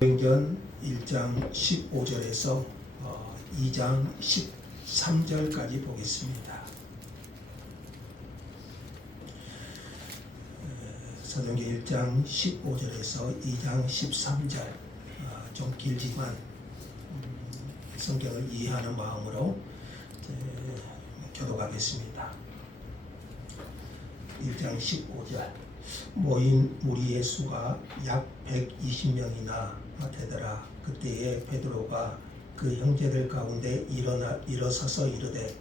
사도행전 1장 15절에서 2장 13절까지 보겠습니다. 사도행전 1장 15절에서 2장 13절 좀 길지만 성경을 이해하는 마음으로 교독하겠습니다. 1장 15절 모인 무리의 수가 약 120명이나 되더라. 그때에 베드로가 그 형제들 가운데 일어서서 이르되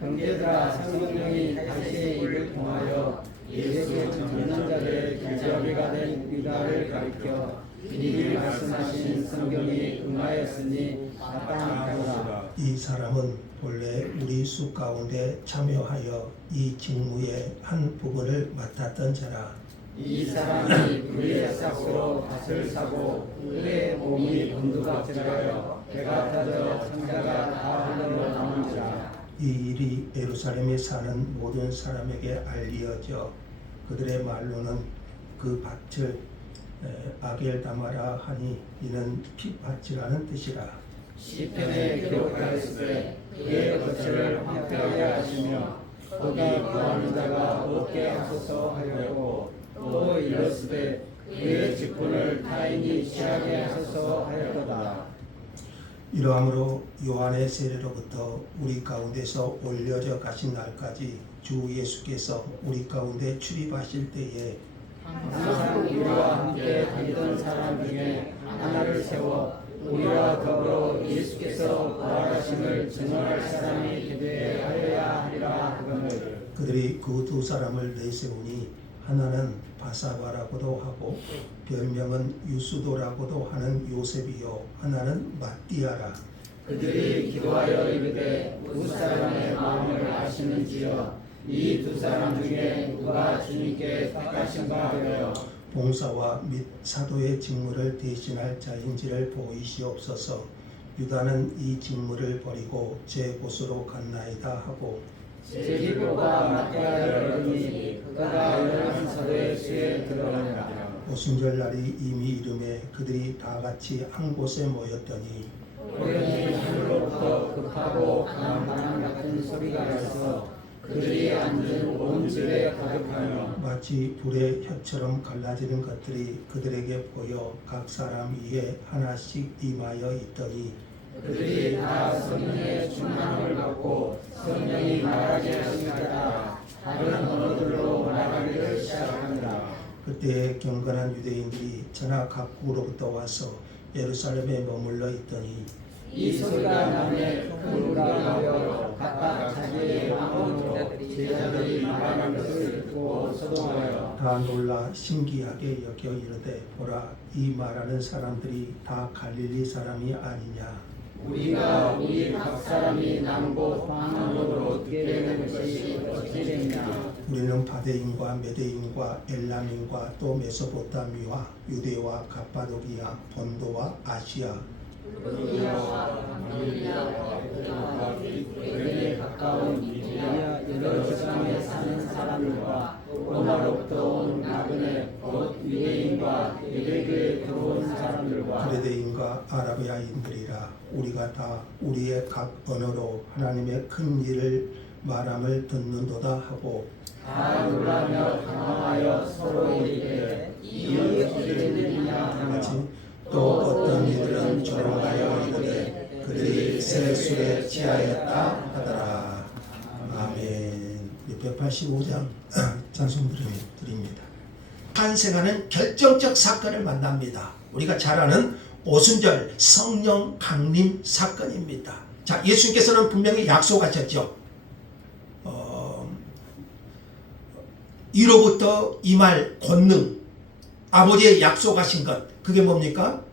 형제들아, 성령이 다시 이를 통하여 예수 죽는 자들의 길잡이가 된 유다를 가리켜 미리 말씀하신 성경이 응하였으니 마땅하도다. 이 사람은 본래 우리 수 가운데 참여하여 이 직무의 한 부분을 맡았던 자라. 이 사람이 우리의 삭으로 밭을 사고 그의 몸이 곤두가 들어요 배가 터져 창자가 다 흘러 나오니라. 이 일이 예루살렘에 사는 모든 사람에게 알리어져 그들의 말로는 그 밭을 아겔다마라 하니 이는 핏밭이라는 뜻이라. 시편에 기록하였으되 그의 거처를 황폐하게 하시며 거기 거하는 자가 없게 하소서 하려고 또 이르시되 그의 직분을 타인이 취하게 하소서 하였도다. 이러함으로 요한의 세례로부터 우리 가운데서 올려져 가신 날까지 주 예수께서 우리 가운데 출입하실 때에 항상 우리와 함께 다니던 사람 중에 하나를 세워 우리와 더불어 예수께서 부활하심을 증언할 사람이 되게 하여야 하리라 하거늘. 그들이 그 두 사람을 내세우니 하나는 바사바라고도 하고 별명은 유수도라고도 하는 요셉이요 하나는 마띠아라. 그들이 기도하여 이르되 두 사람의 마음을 아시는지요 이 두 사람 중에 누가 주님께 택하신가 하여 봉사와 및 사도의 직무를 대신할 자인지를 보이시옵소서. 유다는 이 직무를 버리고 제 곳으로 갔나이다 하고 제기도가 마띠아를 얻으니 그가 일어난 사도의 수에 들어가니라. 오순절 날이 이미 이름에 그들이 다 같이 한 곳에 모였더니 호련히 하늘로부터 급하고 강한 바람 같은 소리가 나서 그들이 앉은 온 집에 가득하며 마치 불의 혀처럼 갈라지는 것들이 그들에게 보여 각 사람 위에 하나씩 임하여 있더니 그들이 다 성령의 충만함을 받고 성령이 말하게 하심에 따라 다른 언어들로 말하기를 시작하니라. 그때 경건한 유대인들이 전하 각국으로부터 와서 예루살렘에 머물러 있더니 이 소리가 나매 큰 우리가 나와 각각 자기의 방언으로 제자들이 말하는 것을 듣고 소동하여 다 놀라 신기하게 여겨 이르되 보라 이 말하는 사람들이 다 갈릴리 사람이 아니냐. 우리가 우리 각 사람이 남고 방언으로 듣게 되는 것이 어찌 되냐. 우리는 바데인과 메데인과 엘람인과 또 메소포타미와 유대와 갑바도기아 본도와 아시아 그에 가까운 이리야 여러 지방에 사는 사람들과 로마로부터 온 나그네 곧 유대인과 유대교에 들어온 사람들과 그레데인과 아라비아인들이라. 우리가 다 우리의 각 언어로 하나님의 큰 일을 말함을 듣는도다 하고 다 놀라며 당황하여 서로 이르되 이 어찌 된 일이냐 같이 또 어떤 이들은 조롱하여 이르되 그들이 새 술에 취하였다 하더라. 아멘. 185장 찬송 드립니다. 탄생하는 결정적 사건을 만납니다. 우리가 잘 아는 오순절 성령 강림 사건입니다. 자, 예수님께서는 분명히 약속하셨죠. 이로부터 임할 권능, 아버지의 약속하신 것, 그게 뭡니까?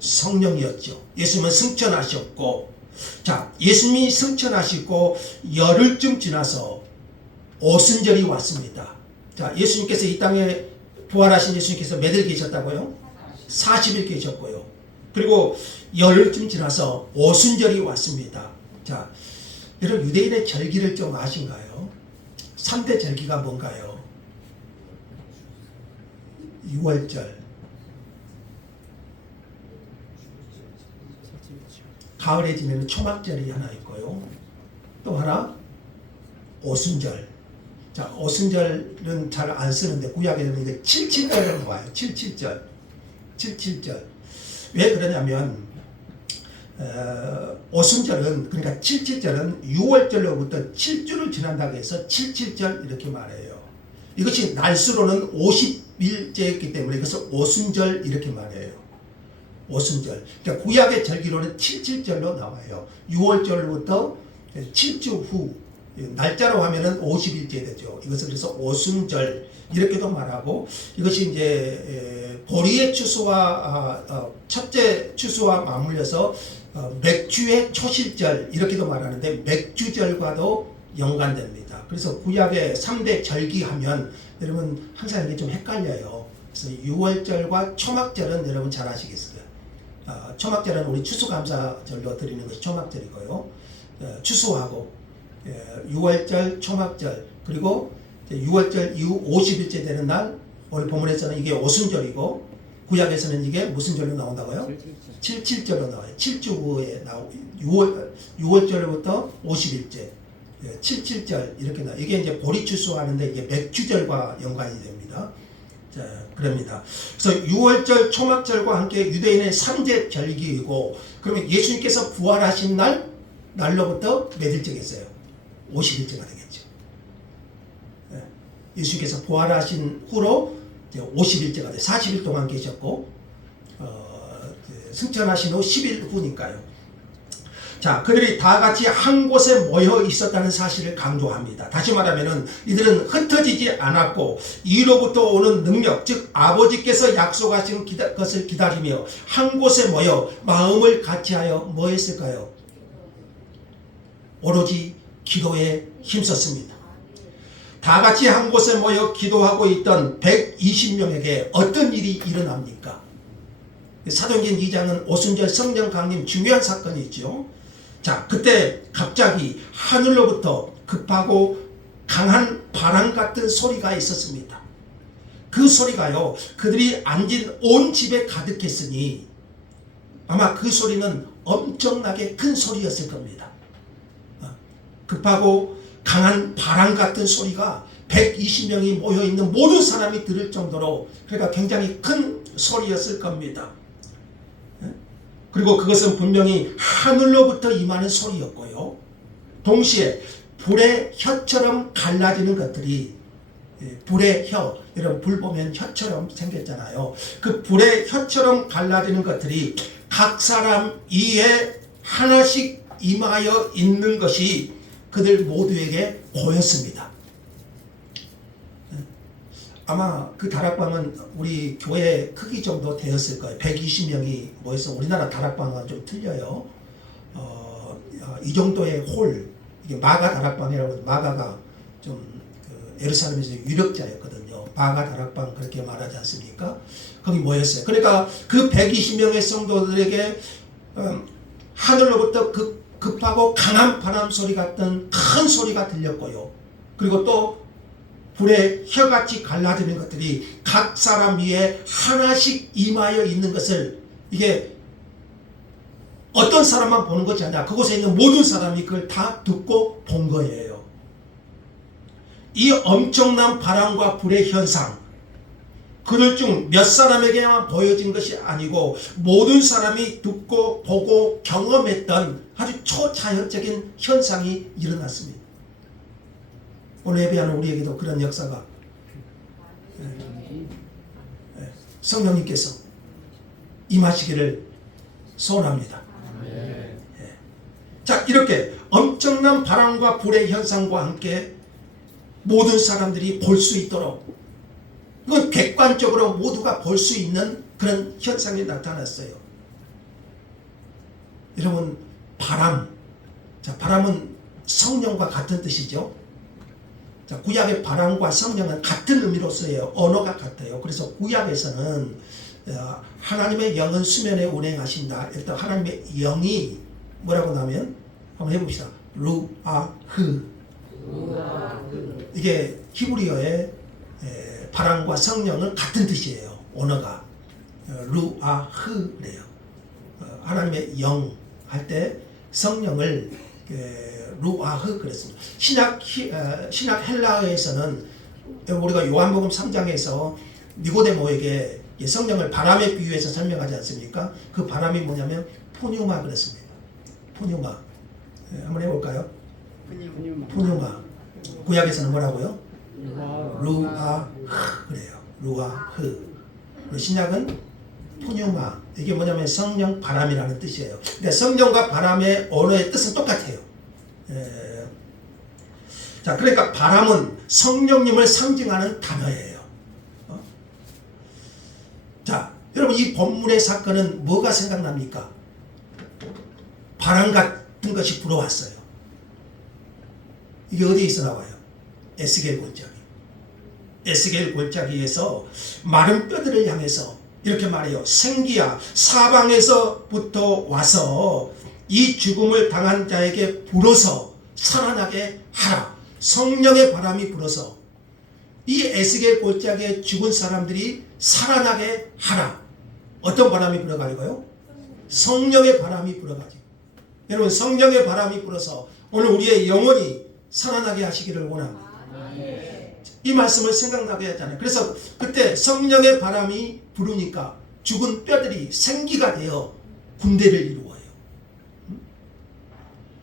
성령이었죠. 예수님은 승천하셨고, 자, 예수님이 승천하시고 열흘쯤 지나서 오순절이 왔습니다. 자, 예수님께서 이 땅에 부활하신 예수님께서 몇 일 계셨다고요? 40일 계셨고요. 그리고 열흘쯤 지나서 오순절이 왔습니다. 자, 여러분 유대인의 절기를 좀 아신가요? 3대 절기가 뭔가요? 6월절, 가을에 지내는 초막절이 하나 있고요. 또 하나 오순절. 자, 오순절은 잘 안 쓰는데 구약에는 이게 77절로 나와요. 77절. 77절. 왜 그러냐면 오순절은, 그러니까 77절은 6월절로부터 7주를 지난다고 해서 77절 이렇게 말해요. 이것이 날수로는 50일째였기 때문에 이것을 오순절 이렇게 말해요. 오순절. 그러니까 구약의 절기로는 77절로 나와요. 6월절로부터 7주 후, 날짜로 하면은 50일째 되죠. 이것을 그래서 오순절 이렇게도 말하고, 이것이 이제 보리의 추수와 첫째 추수와 맞물려서 맥주의 초실절 이렇게도 말하는데 맥주절과도 연관됩니다. 그래서 구약의 3대 절기 하면 여러분 항상 이게 좀 헷갈려요. 그래서 6월절과 초막절은 여러분 잘 아시겠어요. 초막절은 우리 추수감사절로 드리는 것이 초막절이고요. 추수하고 6월절, 초막절, 그리고 6월절 이후 50일째 되는 날, 오늘 본문에서는 이게 오순절이고 구약에서는 이게 무슨 절로 나온다고요? 77절로 나와요. 7주 후에 나오고 6월절부터 50일째 77절 이렇게 나와요. 이게 이제 보리 추수하는데 이게 맥주절과 연관이 됩니다. 자, 그럽니다. 그래서 6월절, 초막절과 함께 유대인의 3대 절기이고, 그러면 예수님께서 부활하신 날로부터 몇 일째겠어요? 50일째가 되겠죠. 예수님께서 부활하신 후로 이제 50일째가 돼요. 40일 동안 계셨고 승천하신 후 10일 후니까요. 자, 그들이 다 같이 한 곳에 모여 있었다는 사실을 강조합니다. 다시 말하면은 이들은 흩어지지 않았고 이로부터 오는 능력, 즉 아버지께서 약속하신 것을 기다리며 한 곳에 모여 마음을 같이하여 뭐 했을까요? 오로지 기도에 힘썼습니다. 다 같이 한 곳에 모여 기도하고 있던 120명에게 어떤 일이 일어납니까? 사도행전 2장은 오순절 성령 강림 중요한 사건이 있죠. 자, 그때 갑자기 하늘로부터 급하고 강한 바람 같은 소리가 있었습니다. 그 소리가요, 그들이 앉은 온 집에 가득했으니 아마 그 소리는 엄청나게 큰 소리였을 겁니다. 급하고 강한 바람 같은 소리가 120명이 모여있는 모든 사람이 들을 정도로, 그러니까 굉장히 큰 소리였을 겁니다. 그리고 그것은 분명히 하늘로부터 임하는 소리였고요. 동시에 불의 혀처럼 갈라지는 것들이, 불의 혀, 여러분 불 보면 혀처럼 생겼잖아요. 그 불의 혀처럼 갈라지는 것들이 각 사람 이에 하나씩 임하여 있는 것이 그들 모두에게 보였습니다. 아마 그 다락방은 우리 교회 크기 정도 되었을 거예요. 120명이 모여서, 우리나라 다락방은 좀 틀려요. 이 정도의 홀, 이게 마가 다락방이라고, 마가가 좀 예루살렘에서 유력자였거든요. 마가 다락방 그렇게 말하지 않습니까? 거기 모였어요. 그러니까 그 120명의 성도들에게 하늘로부터 급하고 강한 바람 소리 같은 큰 소리가 들렸고요. 그리고 또 불의 혀같이 갈라지는 것들이 각 사람 위에 하나씩 임하여 있는 것을, 이게 어떤 사람만 보는 것이 아니라 그곳에 있는 모든 사람이 그걸 다 듣고 본 거예요. 이 엄청난 바람과 불의 현상, 그들 중 몇 사람에게만 보여진 것이 아니고 모든 사람이 듣고 보고 경험했던 아주 초자연적인 현상이 일어났습니다. 오늘 예배하는 우리에게도 그런 역사가, 성령님께서 임하시기를 소원합니다. 자, 이렇게 엄청난 바람과 불의 현상과 함께 모든 사람들이 볼 수 있도록, 이건 객관적으로 모두가 볼 수 있는 그런 현상이 나타났어요. 여러분, 바람. 자, 바람은 성령과 같은 뜻이죠. 자, 구약의 바람과 성령은 같은 의미로 써요. 언어가 같아요. 그래서 구약에서는 하나님의 영은 수면에 운행하신다. 일단 하나님의 영이 뭐라고 나면 한번 해봅시다. 루아흐. 이게 히브리어의 바람과 성령은 같은 뜻이에요. 언어가 루아흐래요. 하나님의 영, 할 때 성령을 루아흐 그랬습니다. 신약 헬라어에서는 우리가 요한복음 3장에서 니고데모에게 성령을 바람에 비유해서 설명하지 않습니까? 그 바람이 뭐냐면 포뉴마 그랬습니다. 포뉴마. 한번 해볼까요? 포뉴마. 구약에서는 뭐라고요? 루아흐 그래요. 루아흐. 신약은 포뉴마. 이게 뭐냐면 성령 바람이라는 뜻이에요. 근데 성령과 바람의 언어의 뜻은 똑같아요. 자, 그러니까 바람은 성령님을 상징하는 단어예요. 자, 여러분 이 본문의 사건은 뭐가 생각납니까? 바람 같은 것이 불어왔어요. 이게 어디에서 나와요? 에스겔 골짜기. 에스겔 골짜기에서 마른 뼈들을 향해서 이렇게 말해요. 생기야 사방에서부터 와서 이 죽음을 당한 자에게 불어서 살아나게 하라. 성령의 바람이 불어서 이 에스겔 골짜기에 죽은 사람들이 살아나게 하라. 어떤 바람이 불어가지고요? 성령의 바람이 불어가지고. 여러분 성령의 바람이 불어서 오늘 우리의 영혼이 살아나게 하시기를 원합니다. 이 말씀을 생각나게 하잖아요. 그래서 그때 성령의 바람이 부르니까 죽은 뼈들이 생기가 되어 군대를 이루어요.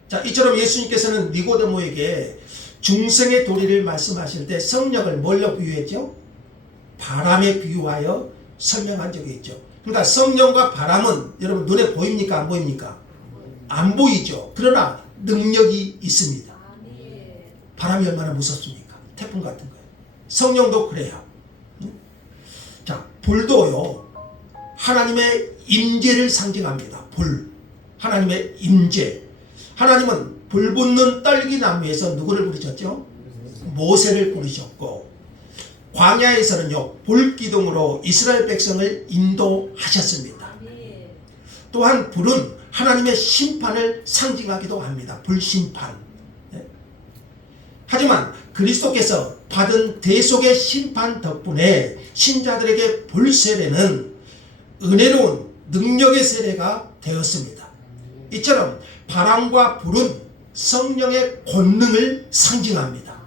자, 이처럼 예수님께서는 니고데모에게 중생의 도리를 말씀하실 때 성령을 뭘로 비유했죠? 바람에 비유하여 설명한 적이 있죠. 그러니까 성령과 바람은 여러분 눈에 보입니까? 안 보입니까? 안 보이죠. 그러나 능력이 있습니다. 바람이 얼마나 무섭습니까? 태풍 같은 거예요. 성령도 그래요. 자, 불도요. 하나님의 임재를 상징합니다. 불. 하나님의 임재. 하나님은 불 붙는 떨기나무에서 누구를 부르셨죠? 모세를 부르셨고 광야에서는요. 불기둥으로 이스라엘 백성을 인도하셨습니다. 또한 불은 하나님의 심판을 상징하기도 합니다. 불심판. 하지만 그리스도께서 받은 대속의 심판 덕분에 신자들에게 불세례는 은혜로운 능력의 세례가 되었습니다. 이처럼 바람과 불은 성령의 권능을 상징합니다.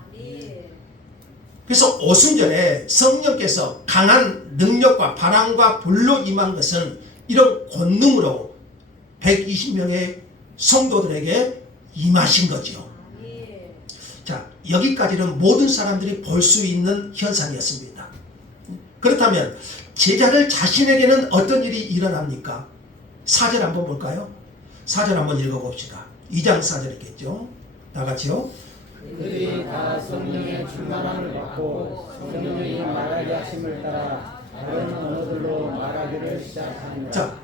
그래서 오순절에 성령께서 강한 능력과 바람과 불로 임한 것은 이런 권능으로 120명의 성도들에게 임하신 거죠. 자, 여기까지는 모든 사람들이 볼 수 있는 현상이었습니다. 그렇다면 제자들 자신에게는 어떤 일이 일어납니까? 4절 한번 볼까요? 4절 한번 읽어봅시다. 2장 4절이겠죠? 다같이요. 그들이 다 성령의 충만함을 받고 성령이 말하게 하심을 따라 다른 언어들로 말하기를 시작합니다. 자,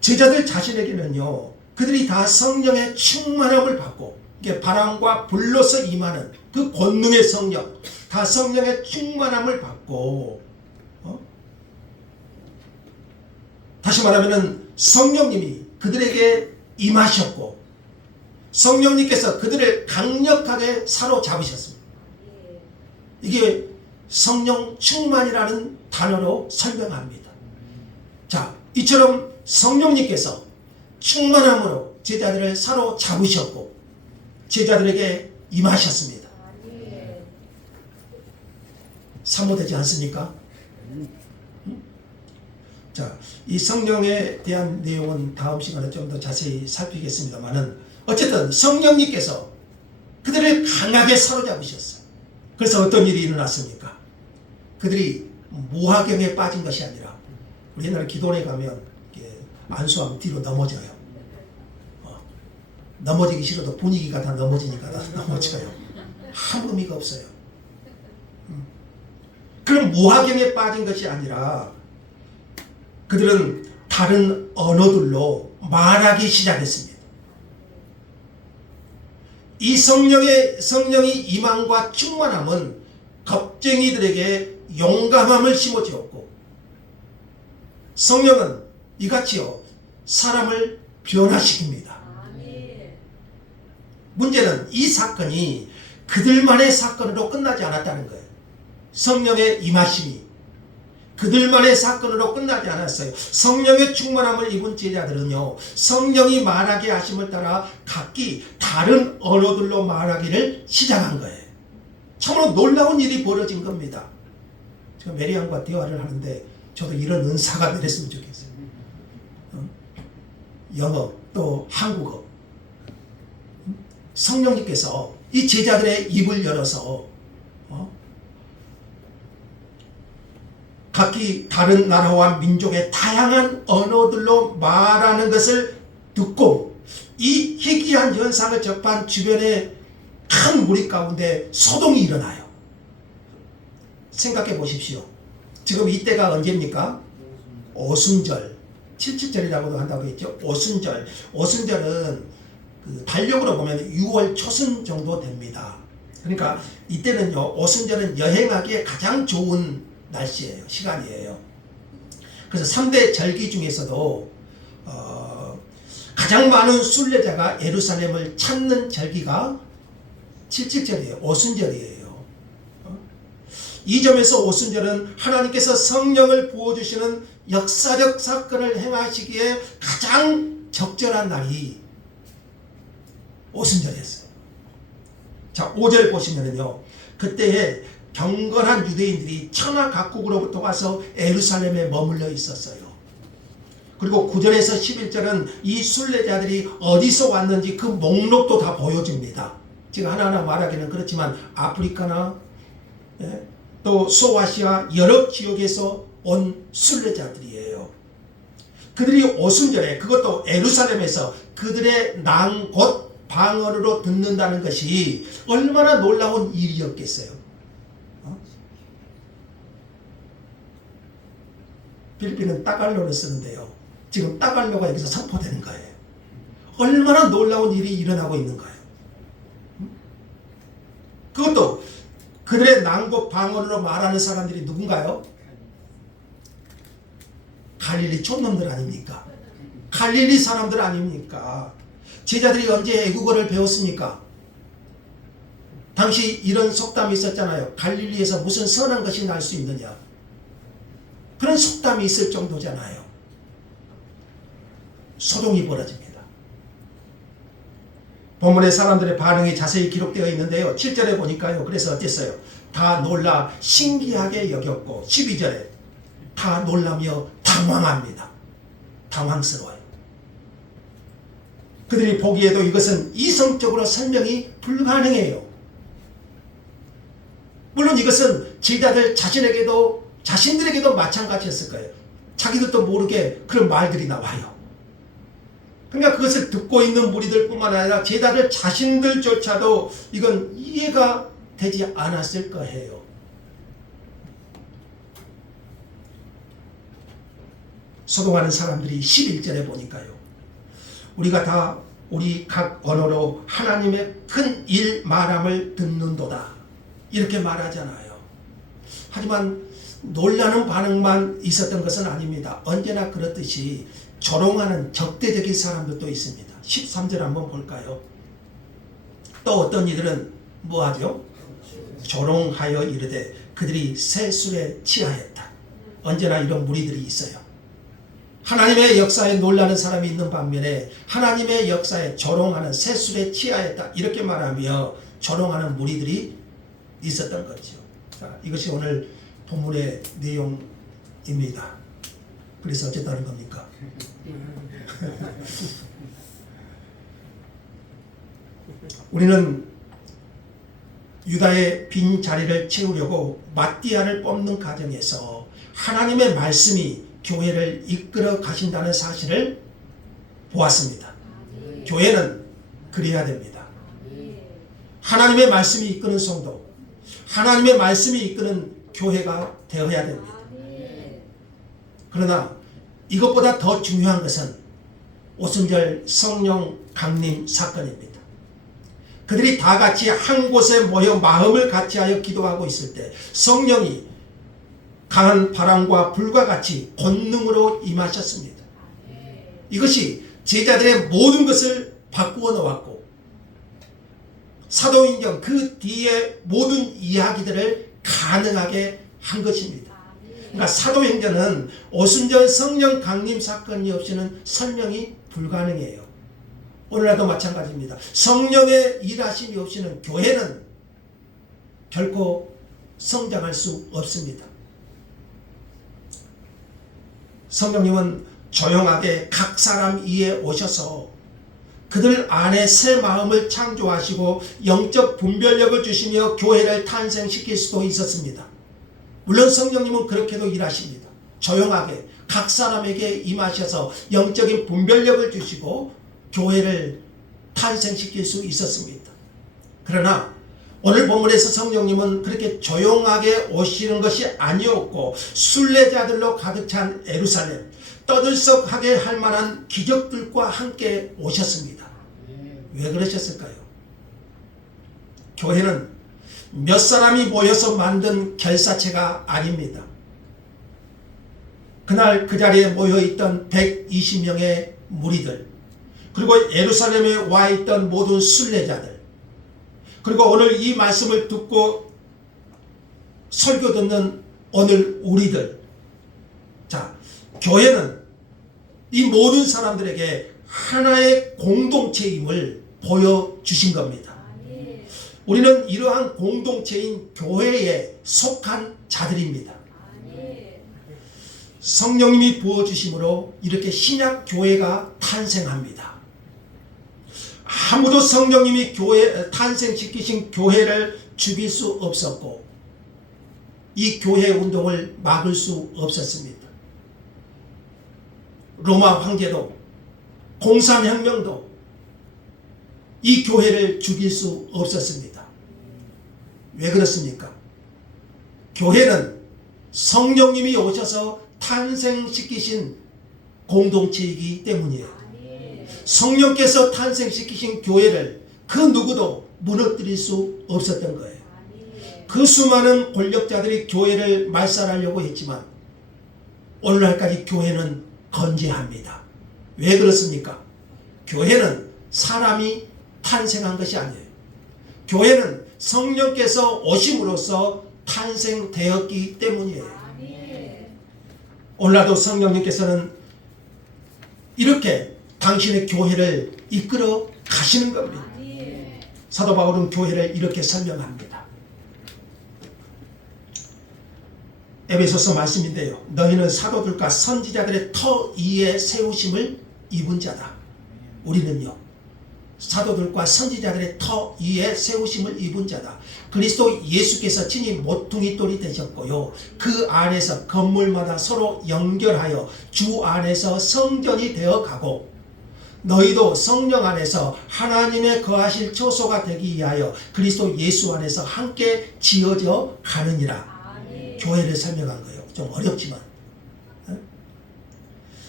제자들 자신에게는요. 그들이 다 성령의 충만함을 받고 이게 바람과 불로서 임하는 그 권능의 성령, 다 성령의 충만함을 받고 다시 말하면 성령님이 그들에게 임하셨고 성령님께서 그들을 강력하게 사로잡으셨습니다. 이게 성령 충만이라는 단어로 설명합니다. 자, 이처럼 성령님께서 충만함으로 제자들을 사로잡으셨고 제자들에게 임하셨습니다. 사모되지 않습니까? 자, 이 성령에 대한 내용은 다음 시간에 좀 더 자세히 살피겠습니다만은 어쨌든 성령님께서 그들을 강하게 사로잡으셨어요. 그래서 어떤 일이 일어났습니까? 그들이 무화경에 빠진 것이 아니라 우리 옛날에 기도원에 가면 안수하면 뒤로 넘어져요. 넘어지기 싫어도 분위기가 다 넘어지니까 다 넘어져요. 아무 의미가 없어요. 그럼 무화경에 빠진 것이 아니라 그들은 다른 언어들로 말하기 시작했습니다. 이 성령이 임함과 충만함은 겁쟁이들에게 용감함을 심어주었고 성령은 이같이요 사람을 변화시킵니다. 문제는 이 사건이 그들만의 사건으로 끝나지 않았다는 거예요. 성령의 임하심이 그들만의 사건으로 끝나지 않았어요. 성령의 충만함을 입은 제자들은요, 성령이 말하게 하심을 따라 각기 다른 언어들로 말하기를 시작한 거예요. 참으로 놀라운 일이 벌어진 겁니다. 제가 메리안과 대화를 하는데 저도 이런 은사가 내렸으면 좋겠어요. 영어 또 한국어. 성령님께서 이 제자들의 입을 열어서 각기 다른 나라와 민족의 다양한 언어들로 말하는 것을 듣고 이 희귀한 현상을 접한 주변의 큰 무리 가운데 소동이 일어나요. 생각해 보십시오. 지금 이때가 언제입니까? 오순절, 칠칠절이라고도 한다고 했죠. 오순절. 오순절은 그 달력으로 보면 6월 초순 정도 됩니다. 그러니까 이때는요, 오순절은 여행하기에 가장 좋은 날씨예요. 시간이에요. 그래서 3대 절기 중에서도 가장 많은 순례자가 예루살렘을 찾는 절기가 칠칠절이에요. 오순절이에요. 이 점에서 오순절은 하나님께서 성령을 부어주시는 역사적 사건을 행하시기에 가장 적절한 날이 오순절이었어요. 자, 5절 보시면은요, 그때에 경건한 유대인들이 천하 각국으로부터 와서 예루살렘에 머물러 있었어요. 그리고 9절에서 11절은 이 순례자들이 어디서 왔는지 그 목록도 다 보여줍니다. 제가 하나하나 말하기는 그렇지만 아프리카나 또 소아시아 여러 지역에서 온 순례자들이에요. 그들이 오순절에, 그것도 예루살렘에서 그들의 난 곧 방언으로 듣는다는 것이 얼마나 놀라운 일이었겠어요. 필리핀은 따갈로를 쓰는데요, 지금 따갈로가 여기서 선포되는 거예요. 얼마나 놀라운 일이 일어나고 있는 거예요. 그것도 그들의 난곳 방언으로 말하는 사람들이 누군가요? 갈릴리 촌놈들 아닙니까? 갈릴리 사람들 아닙니까? 제자들이 언제 애국어를 배웠습니까? 당시 이런 속담이 있었잖아요. 갈릴리에서 무슨 선한 것이 날 수 있느냐, 그런 속담이 있을 정도잖아요. 소동이 벌어집니다. 본문에 사람들의 반응이 자세히 기록되어 있는데요, 7절에 보니까요, 그래서 어땠어요? 다 놀라 신기하게 여겼고, 12절에 다 놀라며 당황합니다. 당황스러워요. 그들이 보기에도 이것은 이성적으로 설명이 불가능해요. 물론 이것은 제자들 자신들에게도 마찬가지였을 거예요. 자기들도 모르게 그런 말들이 나와요. 그러니까 그것을 듣고 있는 무리들 뿐만 아니라 제자들 자신들조차도 이건 이해가 되지 않았을 거예요. 소동하는 사람들이 11절에 보니까요, 우리가 다 우리 각 언어로 하나님의 큰 일 말함을 듣는도다, 이렇게 말하잖아요. 하지만 놀라는 반응만 있었던 것은 아닙니다. 언제나 그렇듯이 조롱하는 적대적인 사람들도 있습니다. 13절 한번 볼까요? 또 어떤 이들은 뭐하죠? 조롱하여 이르되 그들이 새 술에 취하였다. 언제나 이런 무리들이 있어요. 하나님의 역사에 놀라는 사람이 있는 반면에 하나님의 역사에 조롱하는 새 술에 취하였다, 이렇게 말하며 조롱하는 무리들이 있었던 거죠. 자, 이것이 오늘 본문의 내용입니다. 그래서 어쨌다는 겁니까? 우리는 유다의 빈 자리를 채우려고 마띠아를 뽑는 과정에서 하나님의 말씀이 교회를 이끌어 가신다는 사실을 보았습니다. 교회는 그래야 됩니다. 하나님의 말씀이 이끄는 성도, 하나님의 말씀이 이끄는 교회가 되어야 됩니다. 그러나 이것보다 더 중요한 것은 오순절 성령 강림 사건입니다. 그들이 다 같이 한 곳에 모여 마음을 같이하여 기도하고 있을 때 성령이 강한 바람과 불과 같이 권능으로 임하셨습니다. 이것이 제자들의 모든 것을 바꾸어 놓았고 사도행전 그 뒤에 모든 이야기들을 가능하게 한 것입니다. 그러니까 사도행전은 오순절 성령 강림 사건이 없이는 설명이 불가능해요. 오늘날도 마찬가지입니다. 성령의 일하심이 없이는 교회는 결코 성장할 수 없습니다. 성령님은 조용하게 각 사람 위에 오셔서 그들 안에 새 마음을 창조하시고 영적 분별력을 주시며 교회를 탄생시킬 수도 있었습니다. 물론 성령님은 그렇게도 일하십니다. 조용하게 각 사람에게 임하셔서 영적인 분별력을 주시고 교회를 탄생시킬 수 있었습니다. 그러나 오늘 본문에서 성령님은 그렇게 조용하게 오시는 것이 아니었고 순례자들로 가득 찬 예루살렘, 떠들썩하게 할 만한 기적들과 함께 오셨습니다. 왜 그러셨을까요? 교회는 몇 사람이 모여서 만든 결사체가 아닙니다. 그날 그 자리에 모여있던 120명의 무리들, 그리고 예루살렘에 와 있던 모든 순례자들, 그리고 오늘 이 말씀을 듣고 설교 듣는 오늘 우리들, 자, 교회는 이 모든 사람들에게 하나의 공동체임을 보여주신 겁니다. 우리는 이러한 공동체인 교회에 속한 자들입니다. 성령님이 부어주심으로 이렇게 신약 교회가 탄생합니다. 아무도 성령님이 교회 탄생시키신 교회를 죽일 수 없었고 이 교회 운동을 막을 수 없었습니다. 로마 황제도 공산혁명도 이 교회를 죽일 수 없었습니다. 왜 그렇습니까? 교회는 성령님이 오셔서 탄생시키신 공동체이기 때문이에요. 성령께서 탄생시키신 교회를 그 누구도 무너뜨릴 수 없었던 거예요. 그 수많은 권력자들이 교회를 말살하려고 했지만 오늘날까지 교회는 건재합니다. 왜 그렇습니까? 교회는 사람이 탄생한 것이 아니에요. 교회는 성령께서 오심으로써 탄생되었기 때문이에요. 오늘날도 성령님께서는 이렇게 당신의 교회를 이끌어 가시는 겁니다. 사도 바울은 교회를 이렇게 설명합니다. 에베소서 말씀인데요. 너희는 사도들과 선지자들의 터 위에 세우심을 입은 자다. 우리는요. 사도들과 선지자들의 터 위에 세우심을 입은 자다. 그리스도 예수께서 친히 모퉁이 돌이 되셨고요. 그 안에서 건물마다 서로 연결하여 주 안에서 성전이 되어 가고 너희도 성령 안에서 하나님의 거하실 처소가 되기 위하여 그리스도 예수 안에서 함께 지어져 가느니라. 교회를 설명한 거예요. 좀 어렵지만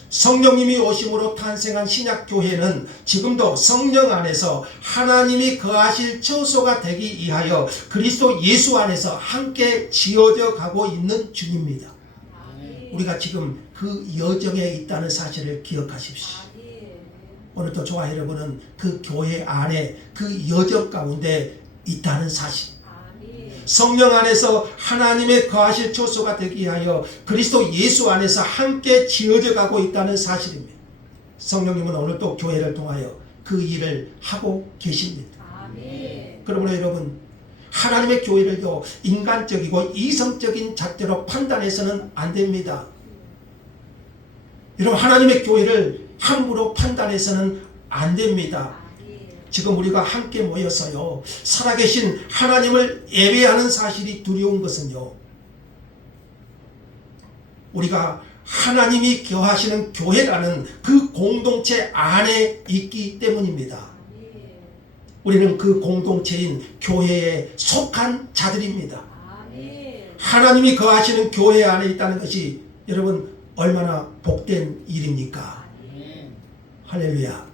성령님이 오심으로 탄생한 신약교회는 지금도 성령 안에서 하나님이 거하실 처소가 되기 위하여 그리스도 예수 안에서 함께 지어져 가고 있는 중입니다. 우리가 지금 그 여정에 있다는 사실을 기억하십시오. 오늘도 저와 여러분은 그 교회 안에 그 여정 가운데 있다는 사실, 성령 안에서 하나님의 거하실 처소가 되기 위하여 그리스도 예수 안에서 함께 지어져 가고 있다는 사실입니다. 성령님은 오늘 또 교회를 통하여 그 일을 하고 계십니다. 그러므로 여러분, 하나님의 교회를요 인간적이고 이성적인 잣대로 판단해서는 안 됩니다. 여러분, 하나님의 교회를 함부로 판단해서는 안 됩니다. 지금 우리가 함께 모여서요 살아계신 하나님을 예배하는 사실이 두려운 것은요 우리가 하나님이 거하시는 교회라는 그 공동체 안에 있기 때문입니다. 우리는 그 공동체인 교회에 속한 자들입니다. 하나님이 거하시는 교회 안에 있다는 것이 여러분 얼마나 복된 일입니까? 할렐루야.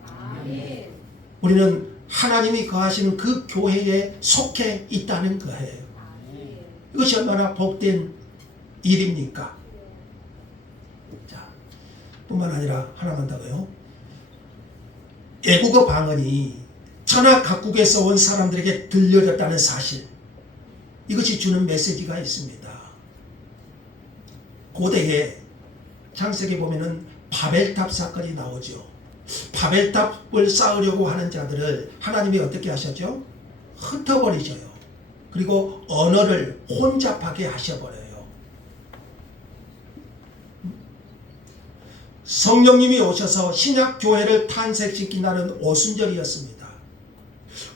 우리는 하나님이 거하시는 그 교회에 속해 있다는 거예요. 이것이 얼마나 복된 일입니까? 자, 뿐만 아니라 하나만 더요. 애국어 방언이 천하 각국에서 온 사람들에게 들려졌다는 사실, 이것이 주는 메시지가 있습니다. 고대에 창세기 보면은 바벨탑 사건이 나오죠. 바벨탑을 쌓으려고 하는 자들을 하나님이 어떻게 하셨죠? 흩어버리셔요. 그리고 언어를 혼잡하게 하셔버려요. 성령님이 오셔서 신약 교회를 탄생시킨다는 오순절이었습니다.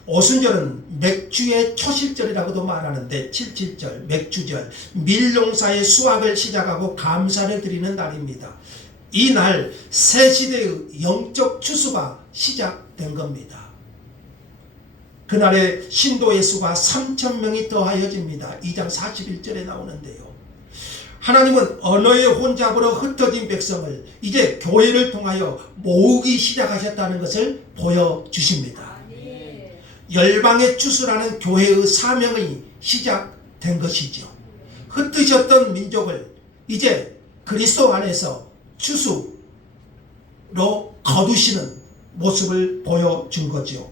오순절은 맥주의 초실절이라고도 말하는데 77절, 맥주절, 밀농사의 수확을 시작하고 감사를 드리는 날입니다. 이 날 새 시대의 영적 추수가 시작된 겁니다. 그날에 신도의 수가 3,000명이 더하여집니다. 2장 41절에 나오는데요. 하나님은 언어의 혼잡으로 흩어진 백성을 이제 교회를 통하여 모으기 시작하셨다는 것을 보여주십니다. 열방의 추수라는 교회의 사명이 시작된 것이죠. 흩으셨던 민족을 이제 그리스도 안에서 추수로 거두시는 모습을 보여준 거죠.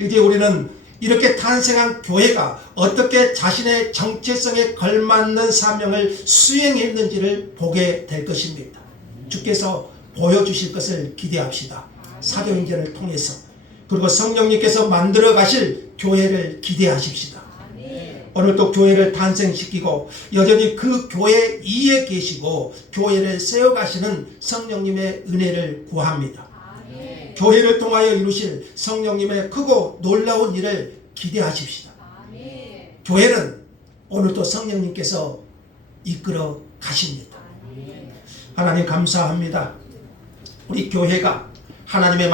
이제 우리는 이렇게 탄생한 교회가 어떻게 자신의 정체성에 걸맞는 사명을 수행했는지를 보게 될 것입니다. 주께서 보여주실 것을 기대합시다. 사도행전을 통해서. 그리고 성령님께서 만들어 가실 교회를 기대하십시다. 오늘도 교회를 탄생시키고 여전히 그 교회 이에 계시고 교회를 세워가시는 성령님의 은혜를 구합니다. 교회를 통하여 이루실 성령님의 크고 놀라운 일을 기대하십시다. 교회는 오늘도 성령님께서 이끌어 가십니다. 하나님 감사합니다. 우리 교회가 하나님의